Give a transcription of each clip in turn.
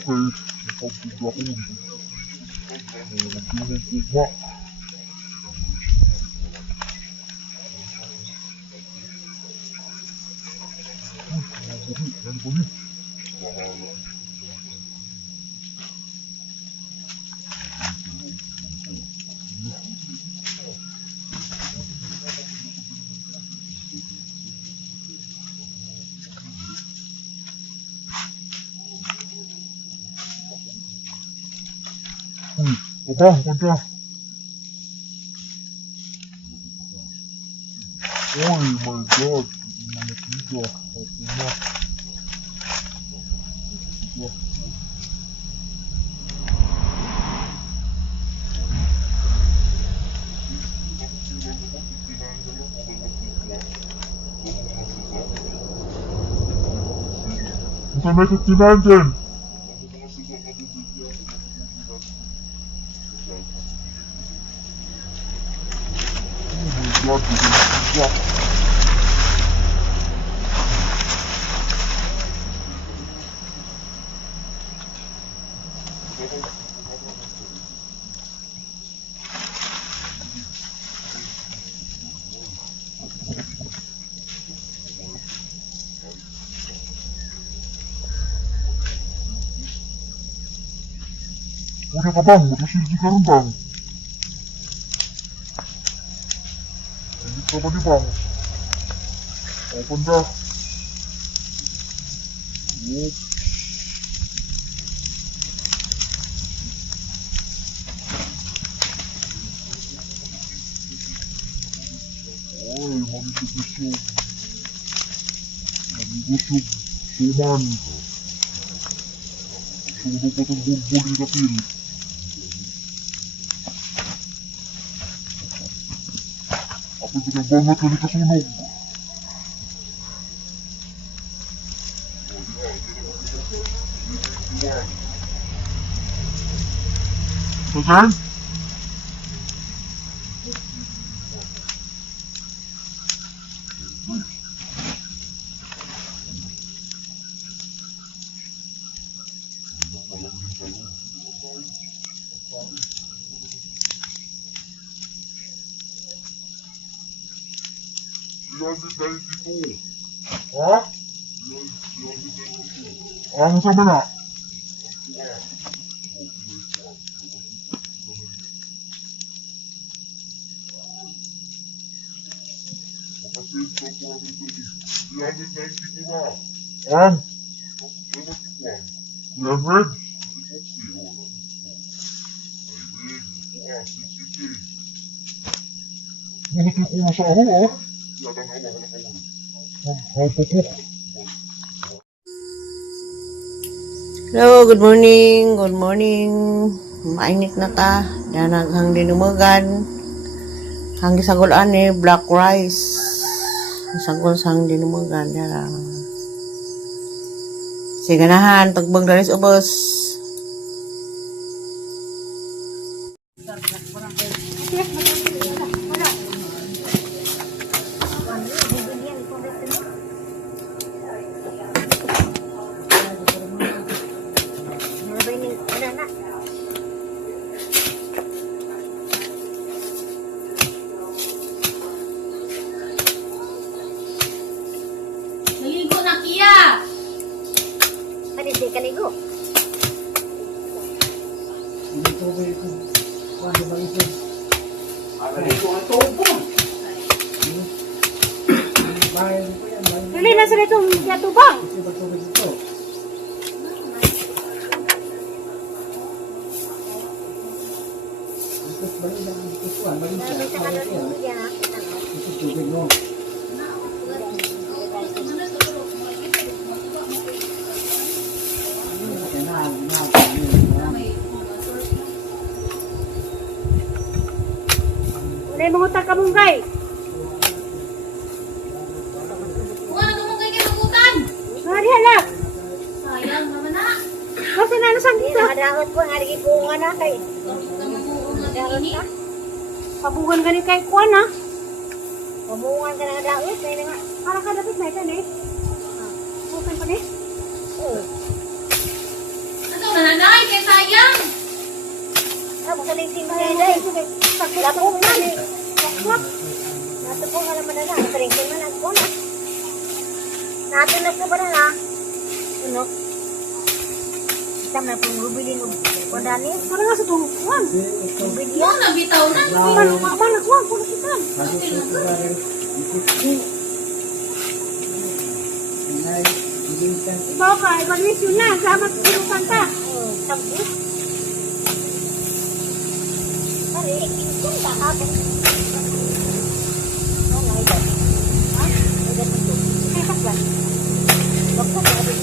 kay pagbuga ko. Magdunong kuma. Ano ba yun? Bahala. Uy, abang, kanta. Oh my God, mga tiga, ako na. Ito may 59 din. Oh my God, tiga. Udah ka bang, motosilbi ka rin bang? Hindi ka ba di bang? Open ka. Oops. Ay, manigusog. Manigusog. Suman. Sunog pa itong bulbuli na pil. Ako'y pinagbangat ka ni kasunog. Saan? Ha? Ang sama na? Ang? 11? Bakit yung kuha sa ako, ah? Hapa ko. Hello, good morning. Good morning. Mainit na ta. Yan hang dinumagan. Hang gisagulan ni black rice. Isagol sang dinumagan. Yan. Siganahan. Tagbang dalis ubos. Naligo na, Kia! Ano di ka ligo? Dali na sa itong tubang. Wala mga takamungkay. Kung ano kamungkay kayo magutan? Hari halak. Sayang naman na. Kasi na nasang dito. Nakadahot po nga lagi po nga na kay. Kamungungan na ini. Pabugan ka ni kay kuan ha. Pabugan ka na dahot. Kaya nga. Para ka dapat na ito eh. Bukan pa ni. Oo. Ano? nanay, kay sayang. Ah, baka liting ka day. Lapong man. Wak. Nato po nga naman na. Sering-sering man ako na. Nato na ka ba na? Ano? Kita na pong rubilin o pandani. Para nga sa tungkuan. Yo, nabitaw na. Maman ako ang puno kita. Ibaw ka, ibagnis yun na. Sama sa sinukan ka. Sabit. Pare, kung kakapon. Ano nga ito? Ha? Ito ito. Kaya saklan. Bakit ka ito?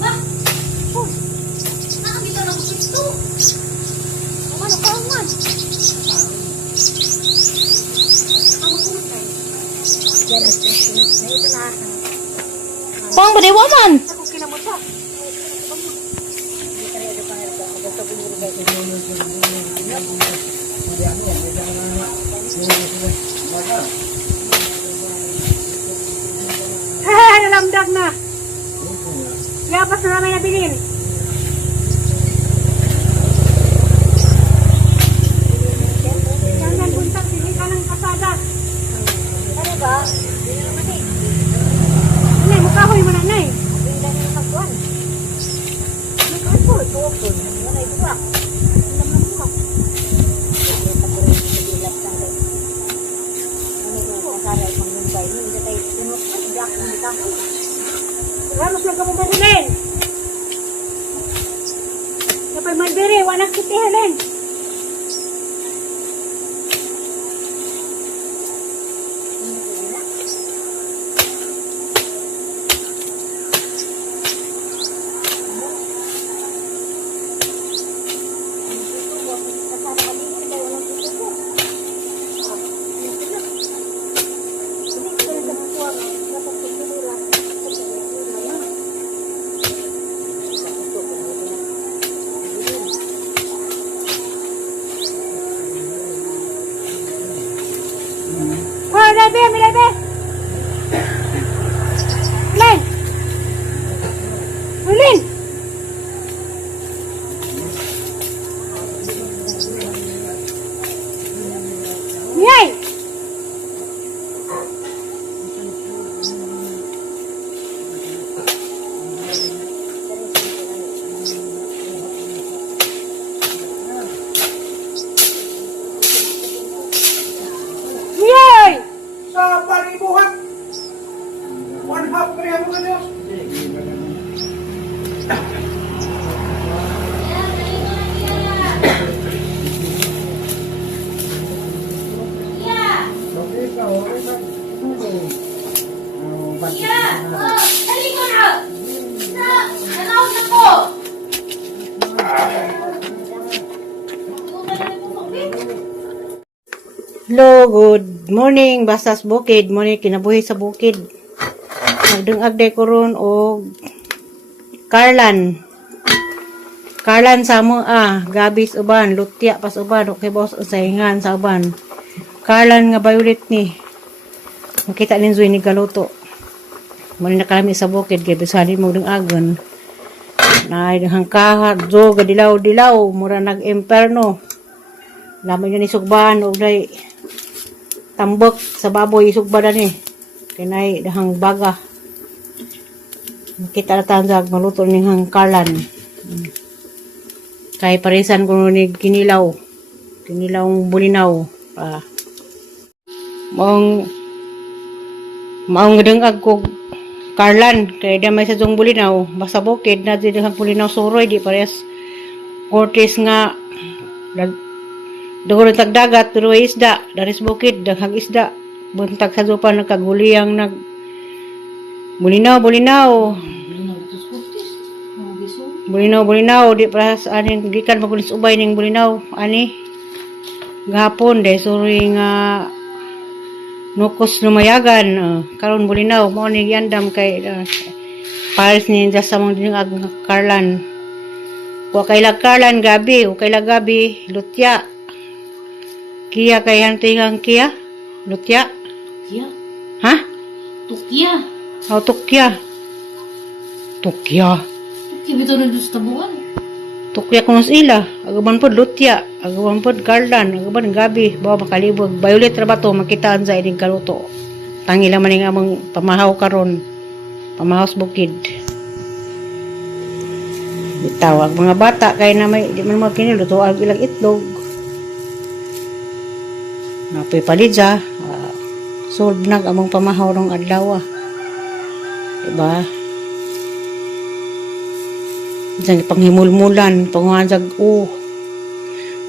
Ba? Nakabitaw na ko ito. Maman ako ang man. Yan ang stress na ito na. Pang ba di woman? Ako kinamot siya. Nalamdag na. Yapas na namin nabilin. Yan buntag, hindi ka ng kasada. Ano ba? Hindi na naman eh. Ano, mukhahoy mo na na eh. Hindi na naman magkuhan. Nagkakul, tukul. Ano na ito ba? Alam na mo. Hindi pa ko rin nagilap sa akin. Ano ito, kasara ay pang Mumbai. Hindi na tayo tinuk. Hindi ako nagkakul. Ramos lang ka mong barilin. Kapag magbiri, wanak kiti Helen. Hoy, Lebe, mi Lebe. Len. Ulin. Yay. Yay. Sa palibuhan. One half kaya mga Diyos. Dali ko na. Nanaon na ko. Hello, good morning. Basas bukid. Morning kinabuhi sa bukid. Nagdungag ko ron o Karlan. Karlan sa mo gabis uban, lutya pas uban, okay boss usahingan sa uban. Karlan nga violet ni. Makita ninyo ni galuto. Mali na kami sa bukid kay bisali mo dungagon. Na hangkahat do gadilaw-dilaw mura nag-imperno. Lamay ni sugban og day tambok sa baboy sugbadan ni. Kinay dahang baga. Makita na tanzag maluto ning hang Karlan. Kay parisan ko ni kinilaw. Kinilawng bulinaw. Maong dengag ko Karlan kay damay sa jong bulinaw basta bukid na di dahang bulinaw suroy di parehas Cortes nga doon tagdagat turo isda daris bukid daghang isda buntag sa zupan nagkaguliyang nag bulinaw di parehas anin gikan magulis ubay ning bulinaw ani gahapon dahil suroy nga nukos lumayagan karon bulinaw mo ni yandam kay pares ni sa mong dingag Karlan wa kay lag Karlan gabi o kay lag gabi lutya Kia kay hantingang kia? Lutya? Tukya. Ha? Tukya. O tukya? Tukya. Tukya bitaw na doon sa tabuan. Tukya kung ila. Agaban po lutya. Agaban po garland. Agaban gabi. Bawa makalibog. Violet ra ba to? Makitaan sa ining kaluto. Tangi lang man nga among pamahaw karon. Pamahaw sa bukid. Bitaw. Ang mga bata kaya na may di man magkiniluto. Ang ilang itlog. Napoy palidya. Solve nag among pamahaw ng adlaw. Diba? Diyan panghimulmulan, panguhajag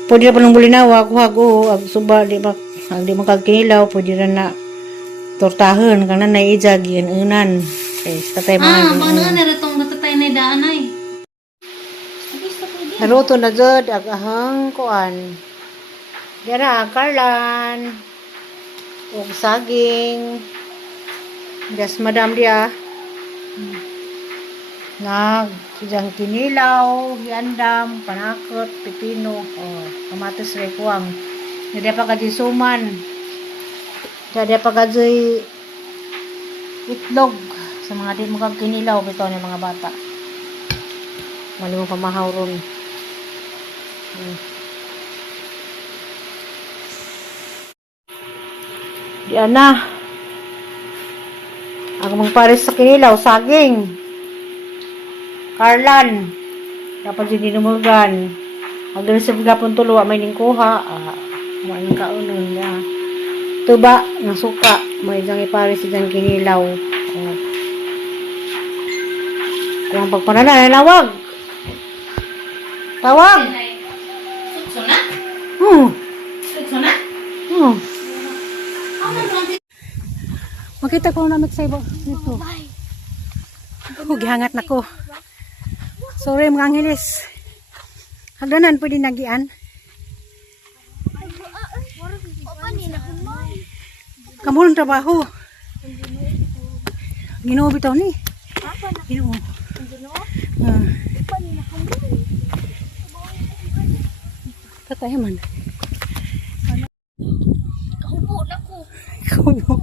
pwede na pa nang bulinawa, kuhag ag suba, di makagkinilaw, pwede na tortahan, kang na ijag, unan. Okay, tatay mga. Mga naratong natatay na daan ay. Naruto na jud, agahang kuan. Dira, karlan. O saging. Gas madam dia. Sijang kinilaw, yandam, panakot, pipino, kamatis repuang. Jadi pa kadi suman. Jadi pa kadi itlog sa mga di mga kinilaw bitaw ni mga bata. Mali mo pamahaw ron. Di ana. Ang mga pares sa kinilaw, saging. Karlan. Dapat hindi numugan. Ang sa gapon tulo, may ningkuha. May nang kaunon niya. Tuba, ng suka. May isang ipares sa kinilaw. Kung ang pagpanala, nalawag. Tawag. Sukso na? Sukso na? Makita ko na sa iba dito. Gihangat na ko. Sorry mga angeles. Hagdanan pwede nagian. Kamu ng trabaho. Ginoo bitaw ni. Ginoo. Katay man. Kaupo na ko. Kaupo.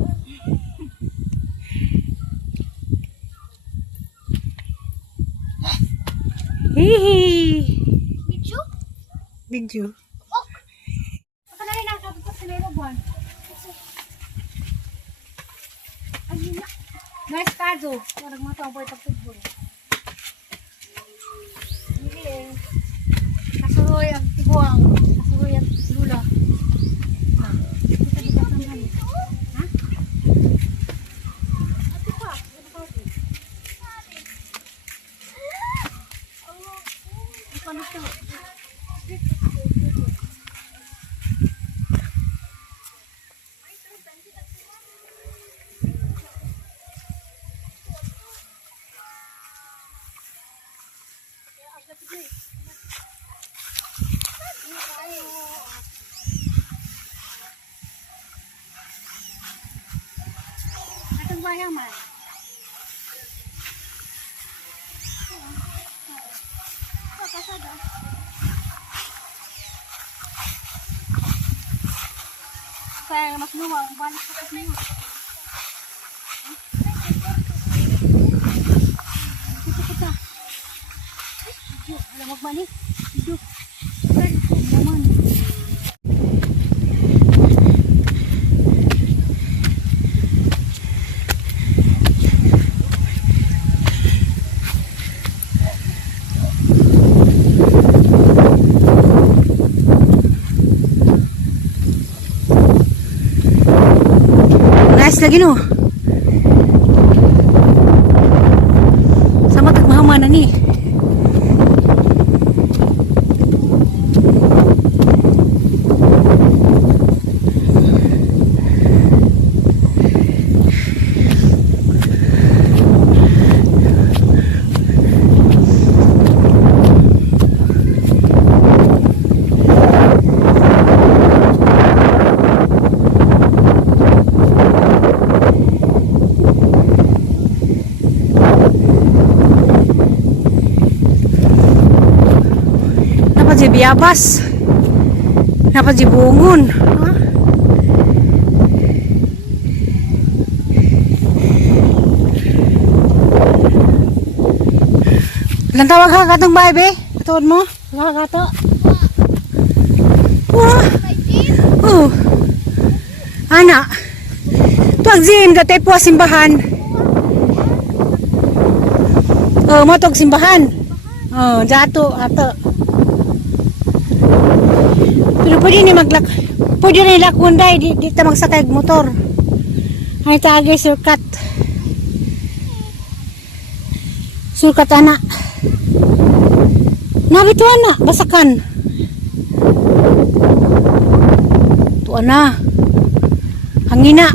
Hihi. Video. Nice kaso. Parang matang boy pagtubol. Kasuroy ang tibuang. Kasuroy ang lula. Atong bayang man. Kaya mas luwang balik sa niyo. Kita. Alam magbalik. Duk. Naman. Nice lagi no. Sama tak mahama na ni. Dapat si Biabas. napajibungon. Ha? Ilan tawag ha katong baby? Katuod mo? Kato. Wah. Ana. Tuag Jim datay po simbahan. Mo tog simbahan. Jato ato. Pero pwede ni pwede rin lakunday di ta magsakay og motor. Ay tagay surkat. Surkat ana. Nabito ana basakan. Tuwa na. Hangina.